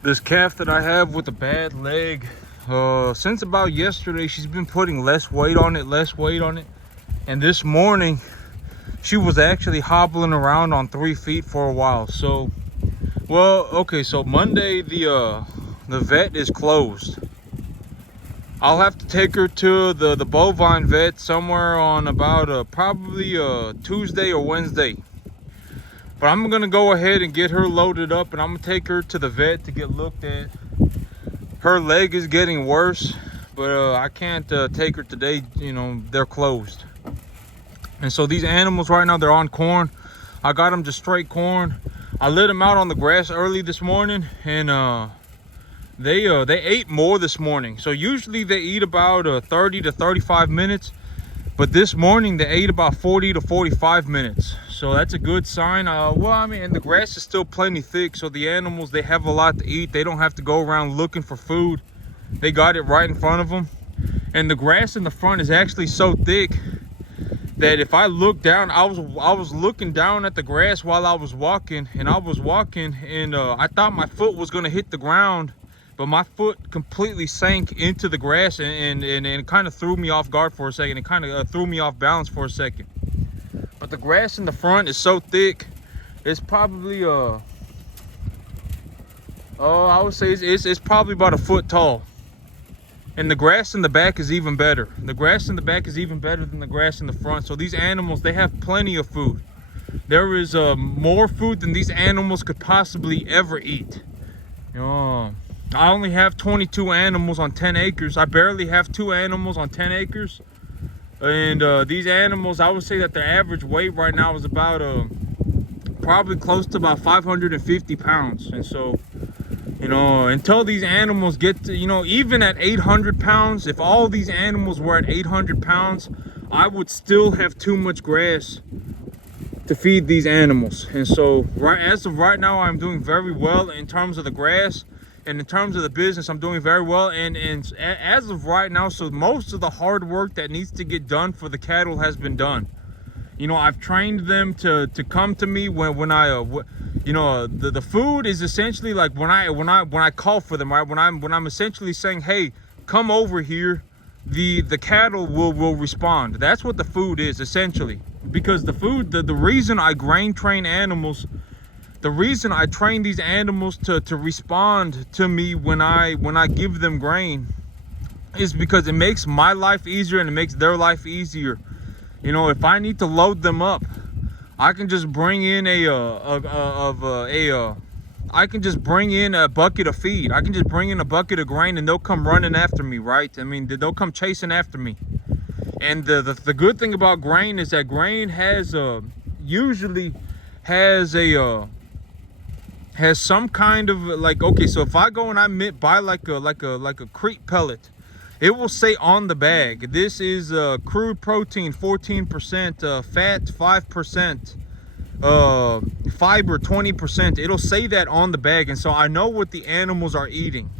This calf that I have with a bad leg, since about yesterday, she's been putting less weight on it. And this morning, she was actually hobbling around on 3 feet for a while. So, well, okay, so Monday, the vet is closed. I'll have to take her to the bovine vet somewhere on about probably Tuesday or Wednesday. But I'm gonna go ahead and get her loaded up, and I'm gonna take her to the vet to get looked at. Her leg is getting worse, but I can't take her today. You know, they're closed. And so these animals right now, they're on corn. I got them just straight corn. I let them out on the grass early this morning, and they ate more this morning. So usually they eat about 30 to 35 minutes, but this morning they ate about 40 to 45 minutes. So that's a good sign. Well, I mean, and the grass is still plenty thick, so the animals, they have a lot to eat. They don't have to go around looking for food. They got it right in front of them. And the grass in the front is actually so thick that if I look down, I was looking down at the grass while I was walking, and I thought my foot was gonna hit the ground, but my foot completely sank into the grass, and it kind of threw me off guard for a second. It kind of threw me off balance for a second. But the grass in the front is so thick, it's probably I would say it's probably about a foot tall. And the grass in the back is even better. The grass in the back is even better than the grass in the front. So these animals, they have plenty of food. There is more food than these animals could possibly ever eat. I only have 22 animals on 10 acres. I barely have 2 animals on 10 acres. And these animals, I would say that their average weight right now is about probably close to about 550 pounds. And so, until these animals get to, even at 800 pounds, if all these animals were at 800 pounds, I would still have too much grass to feed these animals. And so as of right now, I'm doing very well in terms of the grass. And in terms of the business, I'm doing very well. And as of right now, so most of the hard work that needs to get done for the cattle has been done. I've trained them to come to me when I the food is essentially like when I call for them, right? When I'm essentially saying, hey, come over here, the cattle will respond. That's what the food is essentially. Because the food, the reason I grain train animals, the reason I train these animals to respond to me when I give them grain is because it makes my life easier and it makes their life easier. If I need to load them up, I can just bring in I can just bring in a bucket of feed. I can just bring in a bucket of grain, and they'll come running after me, right? I mean, they'll come chasing after me. And the good thing about grain is that grain has usually has some kind of okay, so if I go and I buy like a crate pellet, it will say on the bag, this is crude protein 14%, fat 5%, fiber 20%. It'll say that on the bag, and so I know what the animals are eating.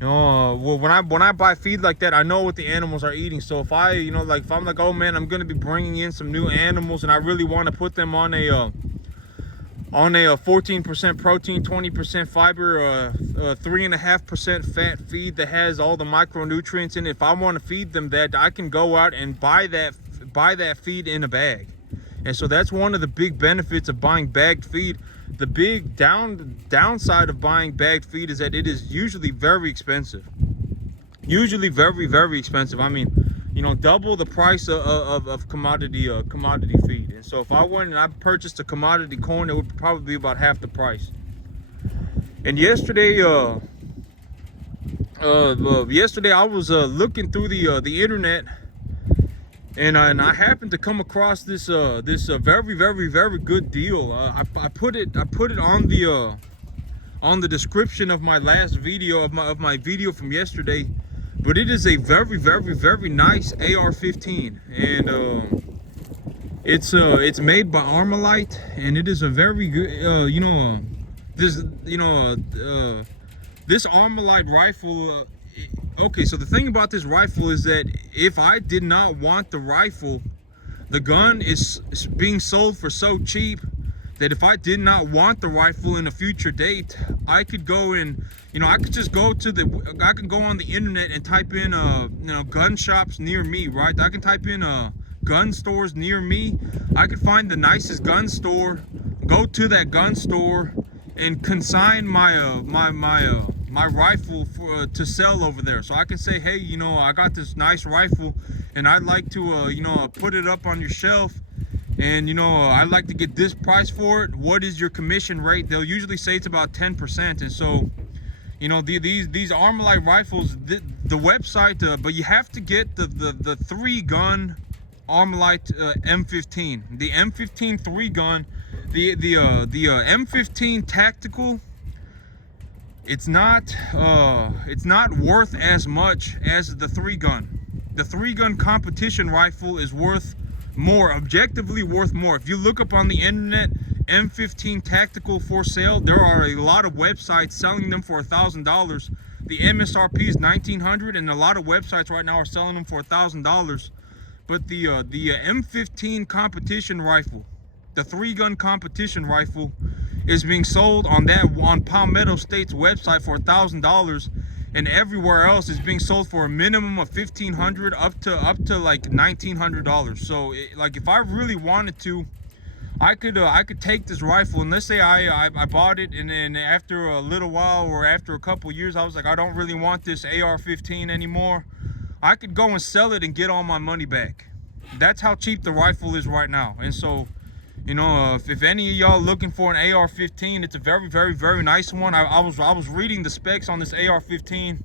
Well, when I buy feed like that, I know what the animals are eating. So if I if I'm like, oh man, I'm gonna be bringing in some new animals, and I really want to put them on a 14% protein, 20% fiber, 3.5% fat feed that has all the micronutrients in it. If I want to feed them that, I can go out and buy that feed in a bag. And so that's one of the big benefits of buying bagged feed. The big downside of buying bagged feed is that it is usually very expensive. Usually very, very expensive. I mean, double the price of commodity feed. And so if I went and I purchased a commodity corn, it would probably be about half the price. And yesterday I was looking through the internet, and I happened to come across this very, very, very good deal. I put it on the description of my last video of my video from yesterday. But it is a very, very, very nice AR-15, and it's made by Armalite, and it is a very good this Armalite rifle. Okay, so the thing about this rifle is that if I did not want the rifle, the gun is being sold for so cheap that if I did not want the rifle in a future date, I could go and, I could just go to I could go on the internet and type in, gun shops near me, right? I can type in, gun stores near me. I could find the nicest gun store, go to that gun store, and consign my my rifle to sell over there. So I can say, hey, I got this nice rifle, and I'd like to put it up on your shelf, and I'd like to get this price for it. What is your commission rate? They'll usually say it's about 10%. And so these Armalite rifles, the website, but you have to get the 3-gun Armalite M15, the M15 3-gun. The M15 tactical, it's not worth as much as the 3-gun. The 3-gun competition rifle is worth more, objectively worth more. If you look up on the internet, M15 tactical for sale, there are a lot of websites selling them for $1,000. The MSRP is $1,900, and a lot of websites right now are selling them for $1,000. But the M15 competition rifle, the 3-gun competition rifle, is being sold on Palmetto State's website for $1,000, and everywhere else is being sold for a minimum of $1,500 up to like $1,900. So like, if I really wanted to, I could take this rifle, and let's say I bought it, and then after a little while, or after a couple years, I was like, I don't really want this AR-15 anymore. I could go and sell it and get all my money back. That's how cheap the rifle is right now. And so, if any of y'all looking for an AR-15, it's a very, very, very nice one. I was reading the specs on this AR-15,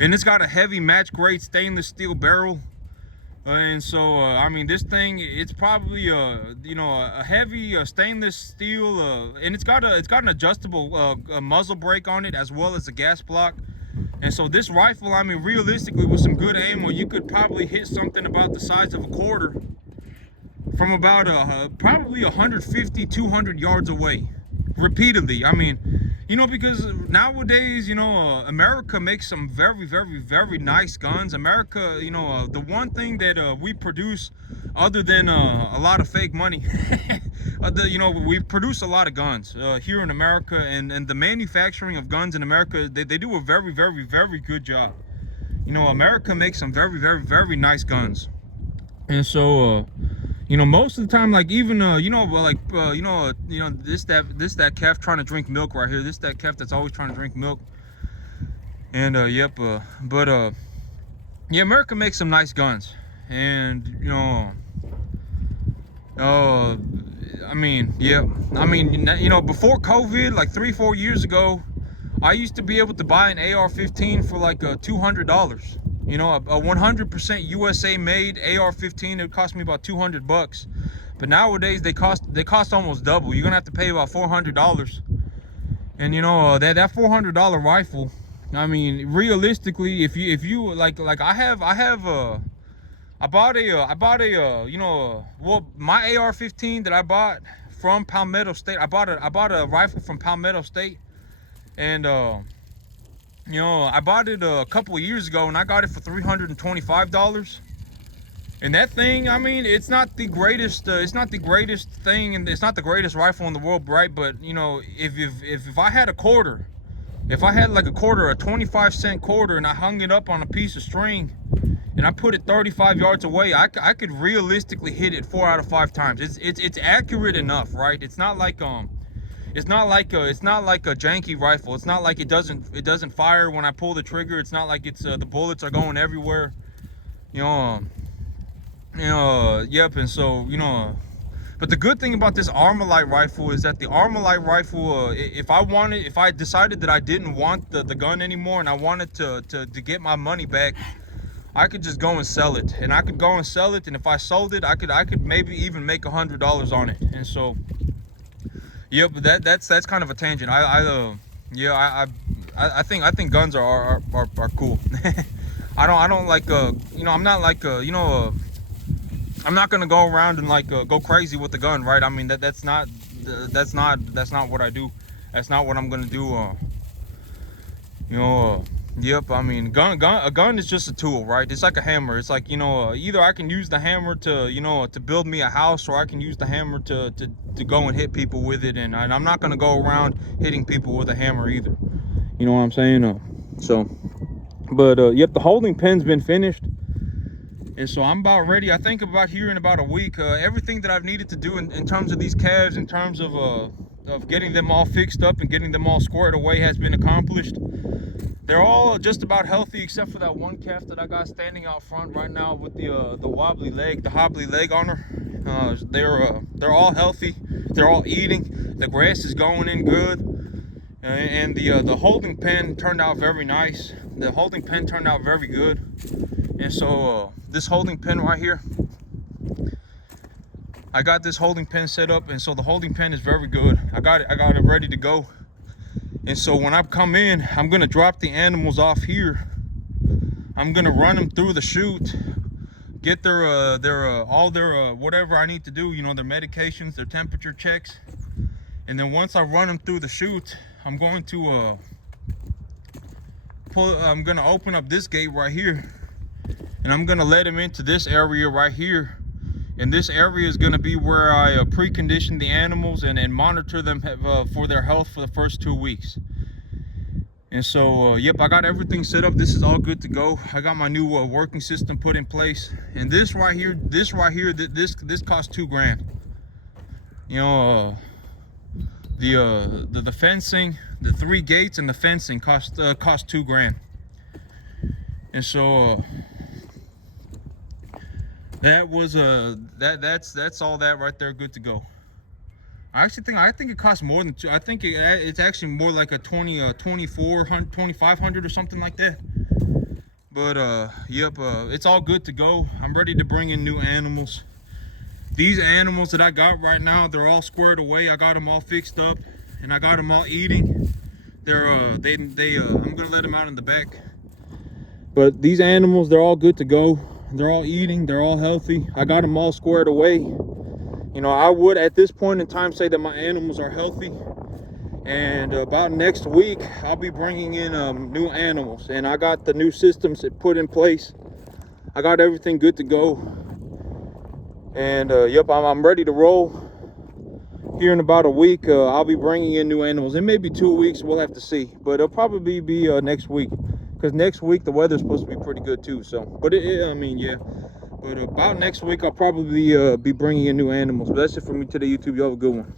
and it's got a heavy match grade stainless steel barrel. And so, I mean, this thing, it's probably a heavy stainless steel, and it's got an adjustable muzzle brake on it, as well as a gas block. And so this rifle, I mean, realistically, with some good ammo, you could probably hit something about the size of a quarter from about probably 150, 200 yards away, repeatedly. I mean, because nowadays, America makes some very, very, very nice guns. America, the one thing that we produce, other than a lot of fake money, we produce a lot of guns here in America, and the manufacturing of guns in America, they do a very, very, very good job. America makes some very, very, very nice guns. And so, most of the time, like, even this that calf trying to drink milk right here. This that calf that's always trying to drink milk. And yeah, America makes some nice guns. And I mean, before COVID, like 3-4 years ago, I used to be able to buy an AR-15 for like $200. A 100% USA made AR-15, it would cost me about $200. But nowadays they cost almost double. You're gonna have to pay about $400. And that $400 rifle, I mean, realistically, if you like I bought my AR-15 that I bought from Palmetto State. I bought a rifle from Palmetto State, and I bought it a couple of years ago, and I got it for $325. And that thing, I mean, it's not the greatest. It's not the greatest thing, and it's not the greatest rifle in the world, right? But if I had a quarter, if I had like a 25-cent quarter, and I hung it up on a piece of string, and I put it 35 yards away, I could realistically hit it 4 out of 5 times. It's accurate enough, right? It's not like a janky rifle. It's not like it doesn't fire when I pull the trigger. It's not like it's the bullets are going everywhere. Yep. And so but the good thing about this Armalite rifle is that the Armalite rifle, if I decided that I didn't want the gun anymore, and I wanted to get my money back, I could just go and sell it. And I could go and sell it, and if I sold it, I could maybe even make $100 on it. And so, yeah, but that's kind of a tangent. I think guns are cool. I don't like I'm not like I'm not gonna go around and like go crazy with the gun, right? I mean, that's not what I do. That's not what I'm gonna do. Yep, I mean, a gun is just a tool, right? It's like a hammer. It's like, you know, either I can use the hammer to, you know, to build me a house, or I can use the hammer to go and hit people with it. And I'm not gonna go around hitting people with a hammer either. You know what I'm saying? Yep, the holding pen's been finished. And so I'm about ready. I think about here in about a week. Everything that I've needed to do in terms of these calves, in terms of getting them all fixed up and getting them all squared away, has been accomplished. They're all just about healthy, except for that one calf that I got standing out front right now with the wobbly leg, the hobbly leg on her. They're all healthy. They're all eating. The grass is going in good, and the holding pen turned out very nice. The holding pen turned out very good, and so this holding pen right here, I got this holding pen set up, and so the holding pen is very good. I got it ready to go. And so when I come in, I'm gonna drop the animals off here. I'm gonna run them through the chute, get their all their whatever I need to do, you know, their medications, their temperature checks. And then once I run them through the chute, I'm going to I'm gonna open up this gate right here, and I'm gonna let them into this area right here. And this area is gonna be where I precondition the animals and monitor them for their health for the first 2 weeks. And so, yep, I got everything set up. This is all good to go. I got my new working system put in place. And this right here, this cost $2 grand. You know, the fencing, the 3 gates and the fencing cost $2 grand. And so that was that's all that right there, good to go. I think it costs more than two. I think it's actually more like a 2,400, 2,500 or something like that. But yep, it's all good to go. I'm ready to bring in new animals. These animals that I got right now, they're all squared away. I got them all fixed up, and I got them all eating. I'm gonna let them out in the back. But these animals, they're all good to go. They're all eating. They're all healthy. I got them all squared away. You know, I would at this point in time say that my animals are healthy. And about next week, I'll be bringing in new animals. And I got the new systems put in place. I got everything good to go. And yep, I'm ready to roll. Here in about a week, I'll be bringing in new animals. It may be 2 weeks, we'll have to see. But it'll probably be next week. Because next week, the weather's supposed to be pretty good too. So, but I mean, yeah. But about next week, I'll probably be bringing in new animals. But that's it for me today, YouTube. You have a good one.